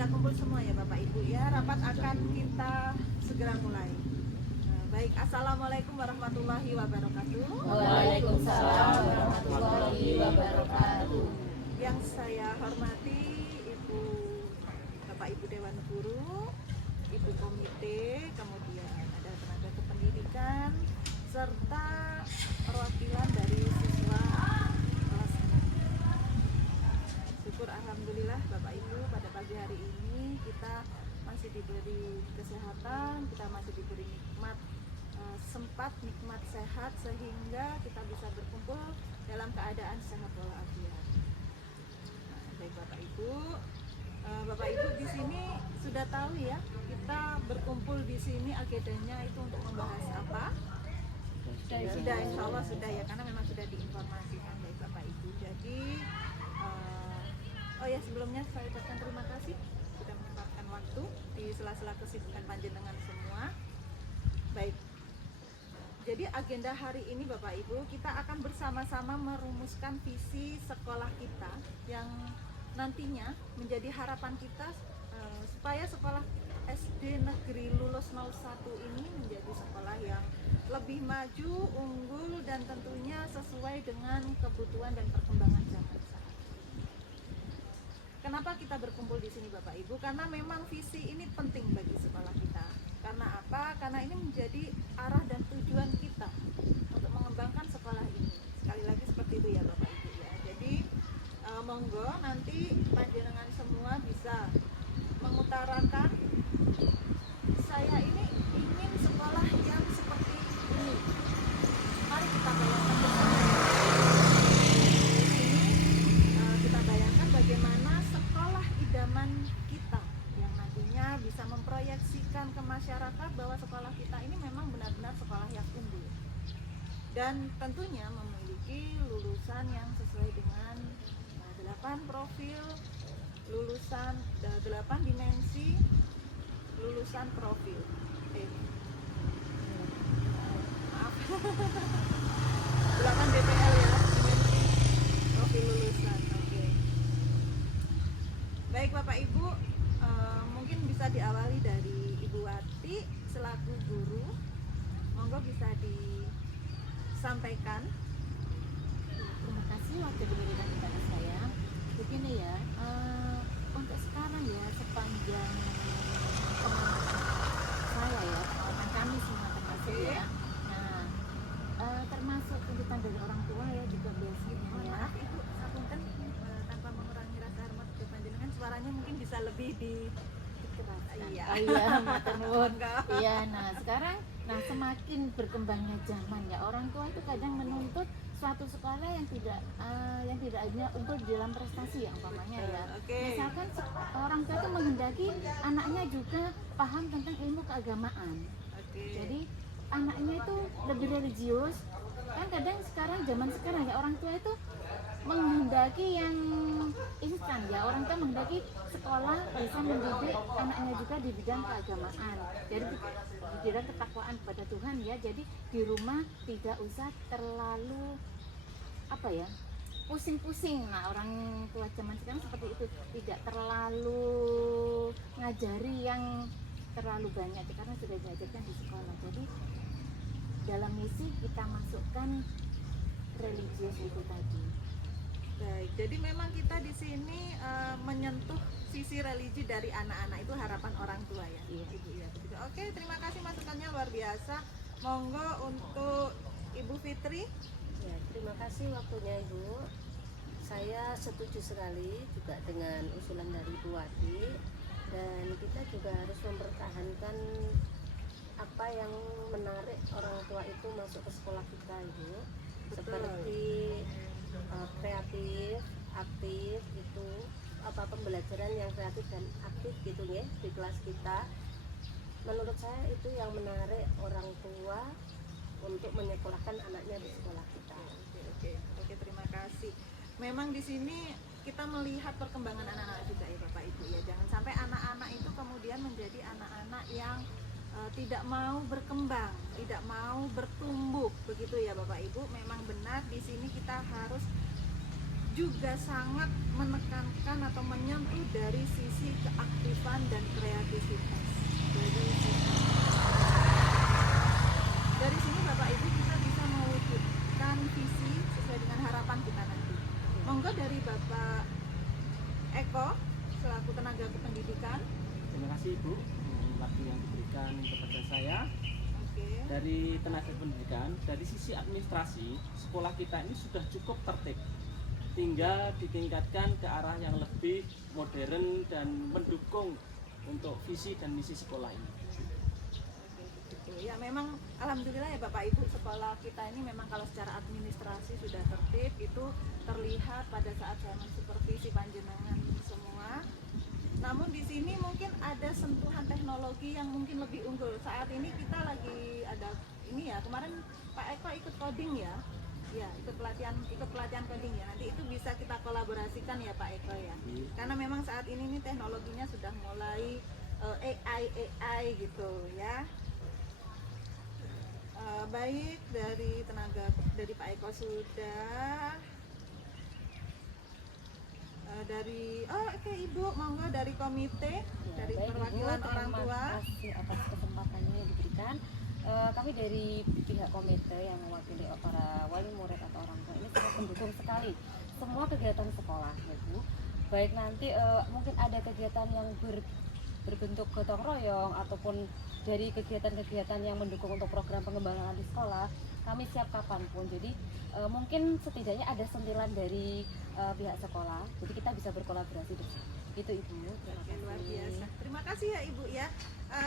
sudah kumpul semua ya Bapak Ibu ya. Rapat akan kita segera mulai. Baik, Assalamualaikum warahmatullahi wabarakatuh. Waalaikumsalam warahmatullahi wabarakatuh. Yang saya hormati Ibu Bapak Ibu Dewan Guru, Ibu Komite, kemudian ada tenaga kependidikan, serta perwakilan dari siswa kelas 6. Syukur alhamdulillah Bapak Ibu, pada pagi hari ini kita masih diberi kesehatan, kita masih diberi nikmat sempat nikmat sehat sehingga kita bisa berkumpul dalam keadaan sehat walafiat. Baik Bapak Ibu, Bapak Ibu di sini sudah tahu ya, kita berkumpul di sini agendanya itu untuk membahas apa? Sudah, insya Allah sudah ya, karena memang sudah diinformasikan baik Bapak Ibu. Jadi, oh ya sebelumnya saya ucapkan terima kasih sudah menyempatkan waktu di sela-sela kesibukan panjenengan semua. Baik. Jadi agenda hari ini Bapak Ibu, kita akan bersama-sama merumuskan visi sekolah kita yang nantinya menjadi harapan kita supaya sekolah SD Negeri Lulus 01 ini menjadi sekolah yang lebih maju, unggul, dan tentunya sesuai dengan kebutuhan dan perkembangan zaman saat ini. Kenapa kita berkumpul di sini Bapak Ibu? Karena memang visi ini penting bagi sekolah kita. Karena apa? Karena ini menjadi arah dan tujuan kita untuk mengembangkan sekolah ini. Sekali lagi seperti itu ya Bapak Ibu ya. Jadi monggo nanti panjenengan semua bisa mengutarakan, saya ini ingin sekolah yang seperti ini. Mari kita bayangkan bersama. Di sini kita bayangkan bagaimana sekolah idaman kita yang nantinya bisa memproyeksikan ke masyarakat bahwa sekolah kita ini memang benar-benar sekolah yang unggul dan tentunya memiliki lulusan yang sesuai dengan 8 profil, lulusan 8 dimensi, lulusan profil. Maaf 8 DPL ya, dimensi profil lulusan. Oke. Baik Bapak Ibu, mungkin bisa diawali dari Ibu Wati selaku guru. Monggo bisa disampaikan. Terima kasih waktu diberikan kepada saya. Begini ya, untuk sekarang ya sepanjang pengalaman saya ya, pengalaman kami semua termasuk ya. Nah, termasuk tuntutan dari orang tua ya juga biasanya ya. Maaf Ibu, sapunten tanpa mengurangi rasa hormat ke panjenengan, suaranya mungkin bisa lebih dikeraskan. Iya. Oh iya, matur nuwun. Iya, nah sekarang semakin berkembangnya zaman ya, orang tua itu kadang menuntut suatu sekolah yang tidak hanya unggul di dalam prestasi ya umpamanya ya. Okay. Misalkan orang tua itu menghendaki anaknya juga paham tentang ilmu keagamaan. Okay. Jadi anaknya itu lebih religius. Kan kadang zaman sekarang ya orang tua itu menghendaki yang instan ya, orang tua menghendaki sekolah bisa mendidik anaknya juga di bidang keagamaan, jadi di bidang ketakwaan kepada Tuhan ya. Jadi di rumah tidak usah terlalu pusing-pusing. Nah orang tua zaman sekarang seperti itu, tidak terlalu ngajari yang terlalu banyak karena sudah diajarkan di sekolah. Jadi dalam misi kita masukkan religius itu tadi. Baik, jadi memang kita di sini menyentuh sisi religi dari anak-anak, itu harapan orang tua ya, iya. Ibu ya. Begitu. Oke, terima kasih masukannya luar biasa. Monggo untuk Ibu Fitri. Ya, terima kasih waktunya Ibu. Saya setuju sekali juga dengan usulan dari Ibu Wati, dan kita juga harus mempertahankan apa yang menarik orang tua itu masuk ke sekolah kita Ibu. Seperti kreatif, aktif itu pembelajaran yang kreatif dan aktif gitu ya di kelas kita. Menurut saya itu yang menarik orang tua untuk menyekolahkan anaknya di sekolah kita. Oke, terima kasih. Memang di sini kita melihat perkembangan anak-anak juga ya Bapak Ibu ya. Jangan sampai anak-anak itu kemudian menjadi anak-anak yang tidak mau berkembang, tidak mau bertumbuh begitu ya Bapak Ibu. Memang benar di sini kita harus juga sangat menekankan atau menyentuh dari sisi keaktifan dan kreativitas. Dari sini Bapak Ibu kita bisa mewujudkan visi sesuai dengan harapan kita nanti. Monggo dari Bapak Eko selaku tenaga kependidikan. Terima kasih Ibu waktu yang diberikan kepada saya. Oke. Dari tenaga pendidikan, dari sisi administrasi, sekolah kita ini sudah cukup tertib. Tinggal ditingkatkan ke arah yang lebih modern dan mendukung untuk visi dan misi sekolah ini. Ya memang alhamdulillah ya Bapak Ibu, sekolah kita ini memang kalau secara administrasi sudah tertib, itu terlihat pada saat saya mensupervisi panjenengan semua. Namun di sini mungkin ada sentuhan teknologi yang mungkin lebih unggul. Saat ini kita lagi ada ini ya, kemarin Pak Eko ikut coding ya. Ya, ikut pelatihan coding ya. Nanti itu bisa kita kolaborasikan ya Pak Eko ya. Karena memang saat ini nih teknologinya sudah mulai AI gitu ya. Baik, dari dari Pak Eko sudah. Oke, Ibu, monggo dari komite, dari Baik, perwakilan Ibu, orang tua. terima kasih atas kesempatannya yang diberikan. Kami dari pihak komite yang mewakili para wali murid atau orang tua ini sangat mendukung sekali semua kegiatan sekolah, ya Bu. Baik nanti mungkin ada kegiatan yang berbentuk gotong royong ataupun dari kegiatan-kegiatan yang mendukung untuk program pengembangan di sekolah, kami siap kapanpun. Jadi mungkin setidaknya ada sentilan dari pihak sekolah, jadi kita bisa berkolaborasi bersama. Itu Ibu. Terima Oke, luar kasih. biasa. Terima kasih ya Ibu ya.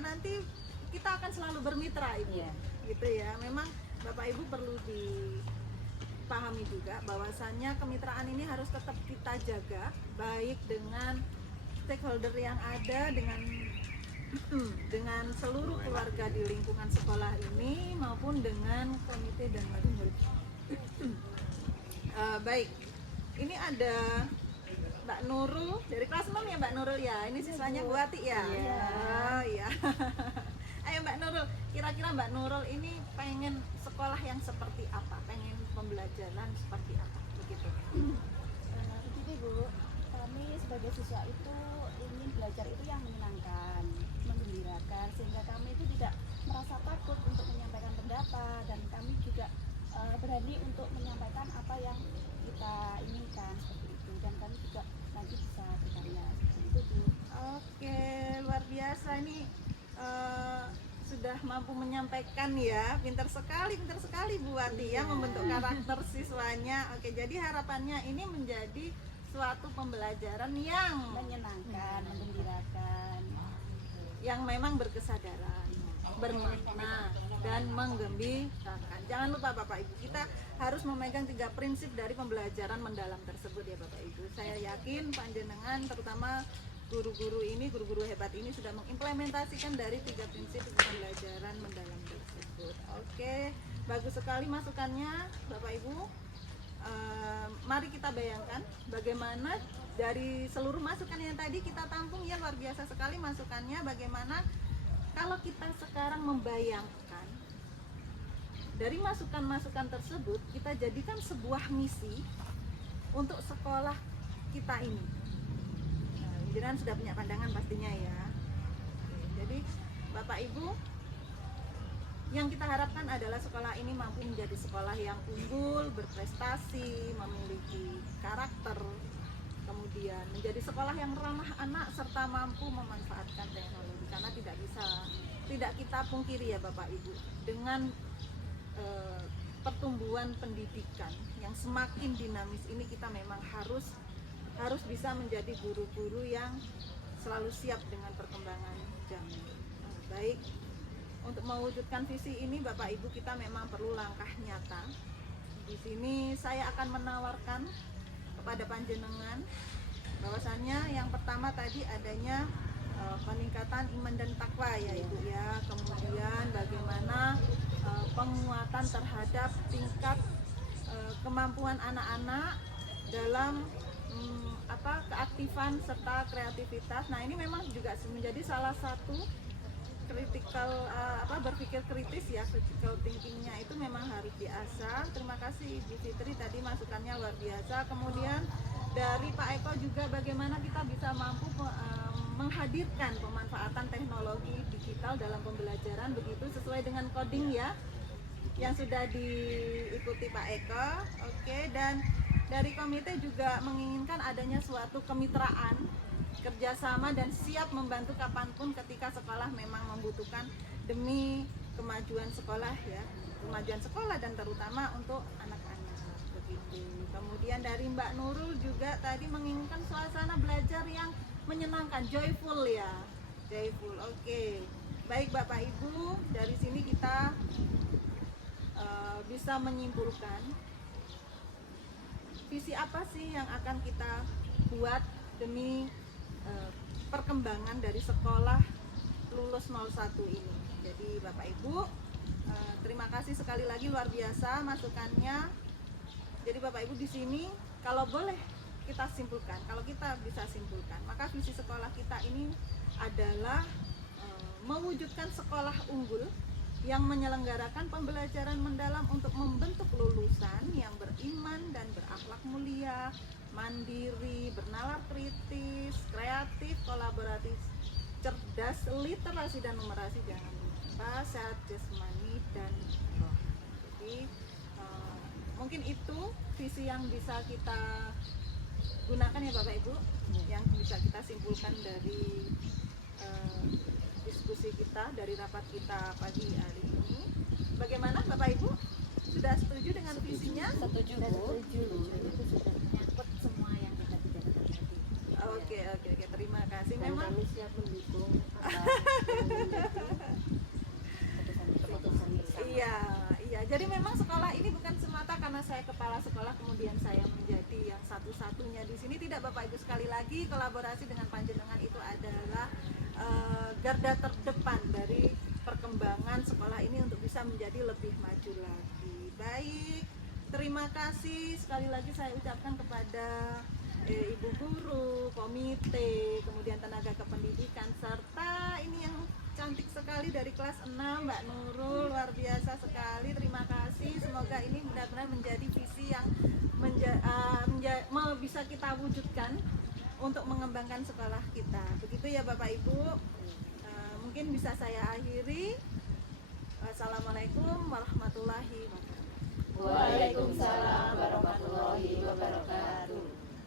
Nanti kita akan selalu bermitra Ibu. Iya. Gitu ya. Memang Bapak Ibu perlu dipahami juga bahwasannya kemitraan ini harus tetap kita jaga, baik dengan stakeholder yang ada, dengan seluruh keluarga di lingkungan sekolah ini maupun dengan komite dan wali murid. Baik, ini ada Mbak Nurul dari kelas 6 ya Mbak Nurul ya. Ini siswanya Bu Ati ya. Oh iya. Ayo Mbak Nurul, kira-kira Mbak Nurul ini pengen sekolah yang seperti apa? Pengen pembelajaran seperti apa? Begitu. Begini Bu, kami sebagai siswa itu ingin belajar itu yang menyenangkan, menggembirakan, sehingga kami itu tidak merasa takut untuk menyampaikan pendapat, dan kami juga berani untuk menyampaikan apa yang kita inginkan seperti itu, dan kami juga nanti bisa berkarya seperti itu Bu. Oke, luar biasa ini sudah mampu menyampaikan ya. Pintar sekali Bu Ati ya membentuk karakter siswanya. Oke, jadi harapannya ini menjadi suatu pembelajaran yang Menyenangkan, menggembirakan. yang memang berkesadaran, bermakna dan menggembirakan. Jangan lupa Bapak Ibu, kita harus memegang 3 prinsip dari pembelajaran mendalam tersebut ya Bapak Ibu. Saya yakin panjenengan terutama guru-guru hebat ini sudah mengimplementasikan dari 3 prinsip pembelajaran mendalam tersebut. Oke, bagus sekali masukannya Bapak Ibu. Mari kita bayangkan bagaimana dari seluruh masukan yang tadi kita tampung ya, luar biasa sekali masukannya. Bagaimana kalau kita sekarang membayangkan dari masukan-masukan tersebut, kita jadikan sebuah misi untuk sekolah kita ini. Jangan sudah punya pandangan pastinya ya. Jadi Bapak Ibu, yang kita harapkan adalah sekolah ini mampu menjadi sekolah yang unggul, berprestasi, memiliki karakter, kemudian menjadi sekolah yang ramah anak serta mampu memanfaatkan teknologi. Karena tidak kita pungkiri ya Bapak Ibu, dengan pertumbuhan pendidikan yang semakin dinamis ini, kita memang harus bisa menjadi guru-guru yang selalu siap dengan perkembangan zaman. Baik, untuk mewujudkan visi ini Bapak Ibu, kita memang perlu langkah nyata. Di sini saya akan menawarkan kepada panjenengan bahwasannya yang pertama tadi adanya peningkatan iman dan takwa ya Ibu ya. Kemudian bagaimana penguatan terhadap tingkat kemampuan anak-anak dalam keaktifan serta kreativitas. Nah, ini memang juga menjadi salah satu berpikir kritis ya, critical thinkingnya itu memang harus diasah. Terima kasih Ibu Fitri tadi masukannya luar biasa. Kemudian dari Pak Eko juga bagaimana kita bisa mampu menghadirkan pemanfaatan teknologi digital dalam pembelajaran begitu sesuai dengan coding ya yang sudah diikuti Pak Eko. Oke, dan dari komite juga menginginkan adanya suatu kemitraan, kerjasama dan siap membantu kapanpun ketika sekolah memang membutuhkan demi kemajuan sekolah ya, kemajuan sekolah dan terutama untuk anak-anak begitu. Kemudian dari Mbak Nurul juga tadi menginginkan suasana belajar yang menyenangkan, joyful ya, joyful. Oke, baik Bapak Ibu, dari sini kita bisa menyimpulkan visi apa sih yang akan kita buat demi perkembangan dari sekolah lulus 01 ini. Jadi Bapak Ibu, terima kasih sekali lagi luar biasa masukannya. Jadi Bapak Ibu di sini kalau boleh kita simpulkan, kalau kita bisa simpulkan, maka visi sekolah kita ini adalah mewujudkan sekolah unggul yang menyelenggarakan pembelajaran mendalam untuk membentuk lulusan yang beriman dan berakhlak mulia, mandiri, bernalar kritis, kreatif, kolaboratif, cerdas, literasi dan numerasi, jangan lupa sehat jasmani dan roh. Jadi mungkin itu visi yang bisa kita gunakan ya Bapak Ibu, yang bisa kita simpulkan dari diskusi kita, dari rapat kita pagi hari ini. Bagaimana Bapak Ibu? Sudah setuju dengan visinya? Setuju Bu. Setuju, itu sudah menyangkut semua yang kita bicarakan tadi. Oke, terima kasih. Dan Memang kami siap mendukung keputusan bersama. Iya. Jadi memang sekolah ini bukan semata karena saya kepala sekolah kemudian saya menjadi yang satu-satunya di sini. Tidak Bapak Ibu, sekali lagi kolaborasi dengan panjenengan itu adalah garda terdepan dari perkembangan sekolah ini untuk bisa menjadi lebih maju lagi. Baik, terima kasih sekali lagi saya ucapkan kepada Ibu Guru, komite, kemudian tenaga kependidikan, serta ini yang cantik sekali dari kelas 6 Mbak Nurul, luar biasa sekali, terima kasih. Semoga ini benar-benar menjadi visi yang bisa kita wujudkan untuk mengembangkan sekolah kita. Begitu ya Bapak Ibu. Mungkin bisa saya akhiri. Wassalamualaikum warahmatullahi wabarakatuh. Waalaikumsalam warahmatullahi wabarakatuh.